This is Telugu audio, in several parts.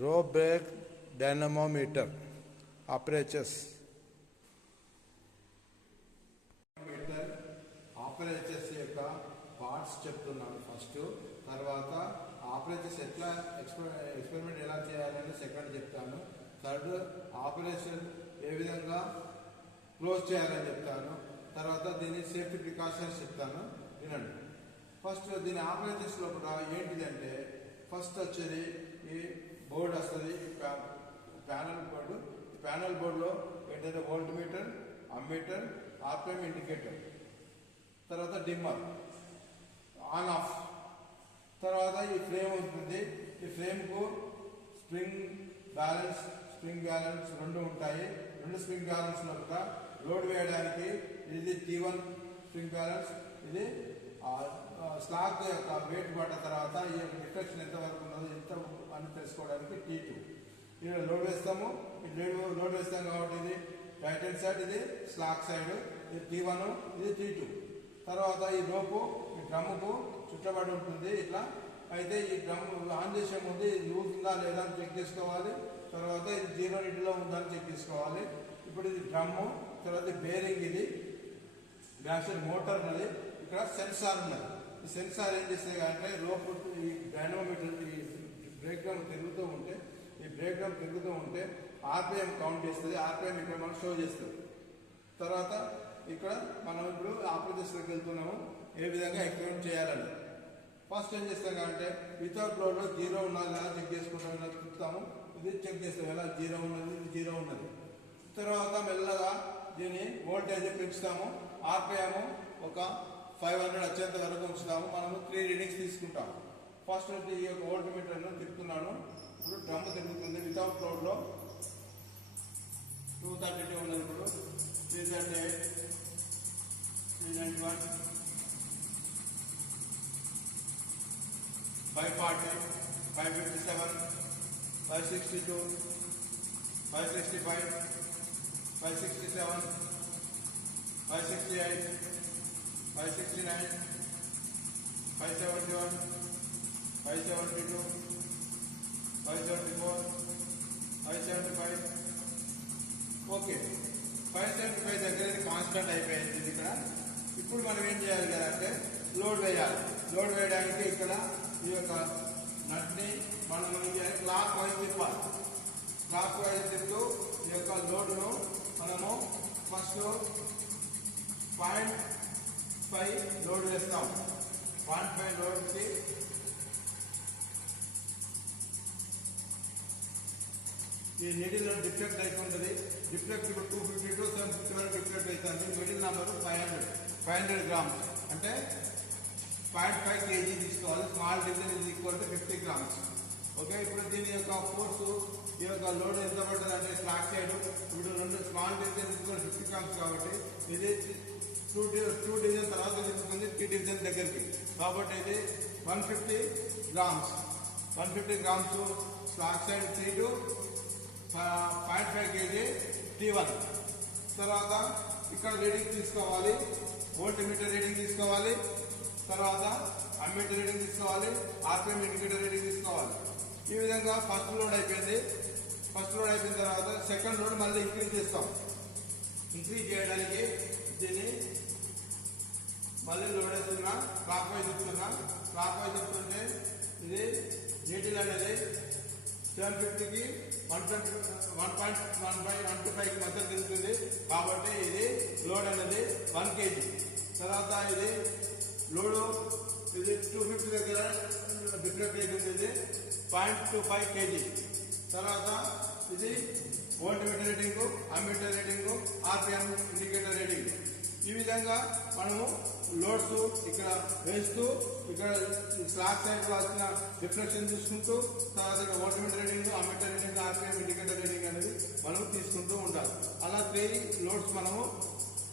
రో బ్రేక్ డైనమోమీటర్ ఆపరేచర్స్ ఆపరేచర్స్ యొక్క పార్ట్స్ చెప్తున్నాను ఫస్ట్. తర్వాత ఆపరేచర్స్ ఎట్లా ఎక్స్పెరిమెంట్ ఎలా చేయాలని సెకండ్ చెప్తాను. థర్డ్ ఆపరేషన్ ఏ విధంగా క్లోజ్ చేయాలని చెప్తాను. తర్వాత దీని సేఫ్టీ ప్రికాషన్స్ చెప్తాను, వినండి. ఫస్ట్ దీని ఆపరేచర్స్ లోపల ఏంటిదంటే ఫస్ట్ వచ్చేది ఈ బోర్డు వస్తుంది, ప్యానల్ బోర్డు. ప్యానల్ బోర్డులో ఏంటంటే volt meter, ammeter, RPM indicator, తర్వాత డిమ్మర్, ఆన్ ఆఫ్. తర్వాత ఈ ఫ్రేమ్ ఉంటుంది. ఈ ఫ్రేమ్కు స్ప్రింగ్ బ్యాలెన్స్ రెండు ఉంటాయి. రెండు స్ప్రింగ్ బ్యాలెన్స్ లోపల లోడ్ వేయడానికి ఇది T1 స్ప్రింగ్ బ్యాలెన్స్, ఇది స్లాగ్ యొక్క వెయిట్ పడ్డ తర్వాత ఈ యొక్క డిఫెక్షన్ ఎంత వరకు ఉన్నదో ఎంత అని తెలుసుకోవడానికి T2. ఇక్కడ లోడ్ వేస్తాము, లోడ్ వేస్తాం కాబట్టి ఇది రైట్ హ్యాండ్ సైడ్, ఇది స్లాగ్ సైడ్, ఇది T1, ఇది T2. తర్వాత ఈ రోపు ఈ డ్రమ్ముకు చుట్టబడి ఉంటుంది ఇట్లా. అయితే ఈ డ్రమ్ ఆన్ చేసే ముందు ఇది లూజ్ ఉందా లేదా అని చెక్ చేసుకోవాలి. తర్వాత ఇది 0 నీటిలో ఉందా అని చెక్ చేసుకోవాలి. ఇప్పుడు ఇది డ్రమ్ము, తర్వాత బేరింగ్, ఇది గ్యాస్ మోటార్ ఉన్నది, ఇక్కడ సెన్సార్ ఉన్నది. ఈ సెన్సార్ ఏం చేస్తుంది అంటే రోప్ ఈ డైనమోమీటర్ ఈ బ్రేక్ డ్రమ్ తిరుగుతూ ఉంటే ఆర్పిఎం కౌంట్ చేస్తుంది. ఆర్పిఎం ఇక్కడ మనం షో చేస్తుంది. తర్వాత ఇక్కడ మనం ఇప్పుడు ఆపరేటర్స్లోకి వెళ్తున్నాము, ఏ విధంగా ఎక్స్పెరిమెంట్ చేయాలని. ఫస్ట్ ఏం చేస్తాం అంటే వితౌట్ లోడ్లో 0 ఉన్నది ఎలా చెక్ చేసుకుంటాం, చూస్తాము. ఇది చెక్ చేస్తాం ఎలా 0 ఉన్నది, ఇది 0 ఉన్నది. తర్వాత మెల్లగా దీన్ని వోల్టేజ్ పెంచుతాము. ఆర్పిఎం ఒక 500 వచ్చేంత వరకు ఉంచుతాము. మనము 3 రీడింగ్స్ తీసుకుంటాము. ఫస్ట్ ఈ యొక్క వోల్ట్ మీటర్ను తిప్పుతున్నాను. ఇప్పుడు డ్రమ్ తిరుగుతుంది. వితౌట్ లోడ్లో 232 ఉన్నది. ఇప్పుడు 338, 391, 540, 557, 562, 565, 567, 568, 569, 571, 572, 574, 575. ఓకే, 575 దగ్గర కాన్స్టెంట్ అయిపోయింది ఇక్కడ. ఇప్పుడు మనం ఏం చేయాలి కదా అంటే లోడ్ వేయాలి. లోడ్ వేయడానికి ఇక్కడ ఈ యొక్క నట్ని మనం క్లాక్ వైజ్ తిప్పాలి. క్లాక్ వైజ్ తిప్పుతూ ఈ యొక్క లోడ్ను మనము ఫస్ట్ 0.5 లోడ్ వేస్తాం. 0.5 లోడ్కి ఈ నీడిల్లో డిఫెక్ట్ అవుతుంటుంది. డిఫెక్ట్ ఇప్పుడు 250 to 750 వరకు డిఫెక్ట్ అవుతుంది. మిడిల్ నెంబరు 500 grams అంటే 0.5 kg తీసుకోవాలి. Small division is equal to 50 grams. Okay, ఇప్పుడు దీని యొక్క ఫోర్స్ ఈ యొక్క లోడ్ ఎంత పడుతుంది అంటే స్లాక్ సైడ్ ఇప్పుడు 2 స్మాల్ డివిజన్ ఈక్వల్ 50 grams కాబట్టి ఇది 2 డివిజన్ తర్వాత తీసుకుంది 3 డివిజన్ దగ్గరికి. కాబట్టి ఇది 150 grams. 150 grams slack side 3 to 0.5 kg T1. తర్వాత ఇక్కడ రీడింగ్ తీసుకోవాలి, వోల్ట్ మీటర్ రీడింగ్ తీసుకోవాలి, తర్వాత అమ్మీటర్ రీడింగ్ తీసుకోవాలి, ఆర్పిఎం ఇండికేటర్ రీడింగ్ తీసుకోవాలి. ఈ విధంగా ఫస్ట్ లోడ్ అయిపోయింది. ఫస్ట్ లోడ్ అయిపోయిన తర్వాత సెకండ్ లోడ్ మళ్ళీ ఇంక్రీజ్ చేస్తాం. ఇంక్రీజ్ చేయడానికి దీన్ని మళ్ళీ లోడ్ వేస్తున్నా, క్లాక్ వైజ్ చెప్తుంటే ఇది నీటిల్ అనేది 750కి 1.15 మధ్య తిరుగుతుంది. కాబట్టి ఇది లోడ్ అనేది 1 kg. తర్వాత ఇది లోడ్ ఇది 250 దగ్గర డిఫరెంట్ అవుతుంది. ఇది 0.25 kg. తర్వాత ఇది volt meter reading, ammeter reading, RPM indicator reading. ఈ విధంగా మనము లోడ్స్ ఇక్కడ వేస్తూ ఇక్కడ స్లాక్ సైడ్ వచ్చిన రిఫ్లెక్షన్ చూసుకుంటూ తర్వాత volt meter reading, ammeter reading, RPM indicator reading అనేది మనం తీసుకుంటూ ఉండాలి. అలా 3 లోడ్స్ మనము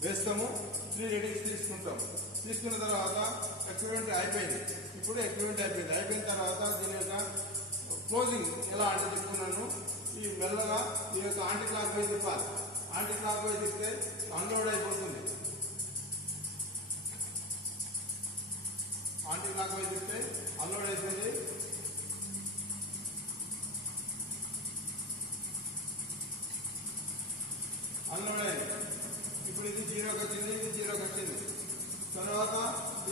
వేస్తాము. 3 రీడింగ్స్ తీసుకున్న తర్వాత ఎక్విప్మెంట్ అయిపోయింది. ఇప్పుడు ఎక్విప్మెంట్ అయిపోయిన తర్వాత దీని యొక్క క్లోజింగ్ ఎలా అంటే చెప్తున్నాను. ఈ మెల్లగా ఈ యొక్క యాంటీ క్లాక్ వైజ్ తిప్పాలి. యాంటీ క్లాక్ వైజ్ తిప్పితే అన్లోడ్ అయిపోతుంది. యాంటీ క్లాక్ వైజ్ తిప్పితే అన్లోడ్ అయిపోయింది. జీరోకి వచ్చింది, ఇది జీరోకి వచ్చింది. తర్వాత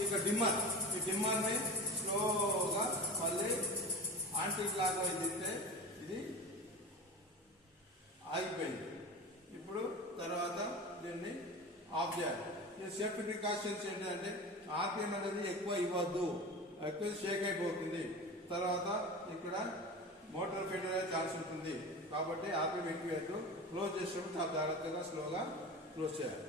ఇక డిమ్మర్, ఈ డిమ్మర్ని స్లోగా మళ్ళీ యాంటీ క్లాక్ వైజ్ తింటే ఇది ఆగిపోయింది. ఇప్పుడు తర్వాత దీన్ని ఆఫ్ చేయాలి. ఈ సేఫ్టీ ప్రికాషన్స్ ఏంటంటే ఆర్పిఎం అనేది ఎక్కువ ఇవ్వద్దు, ఎక్కువ షేక్ అయిపోతుంది. తర్వాత ఇక్కడ మోటార్ ఫెయిల్యూర్ అయ్యే ఛాన్స్ ఉంటుంది. కాబట్టి ఆర్పిఎం ఎక్కువ ఇవ్వద్దు. క్లోజ్ చేసేటప్పుడు చాలా జాగ్రత్తగా స్లోగా క్లోజ్ చేయాలి.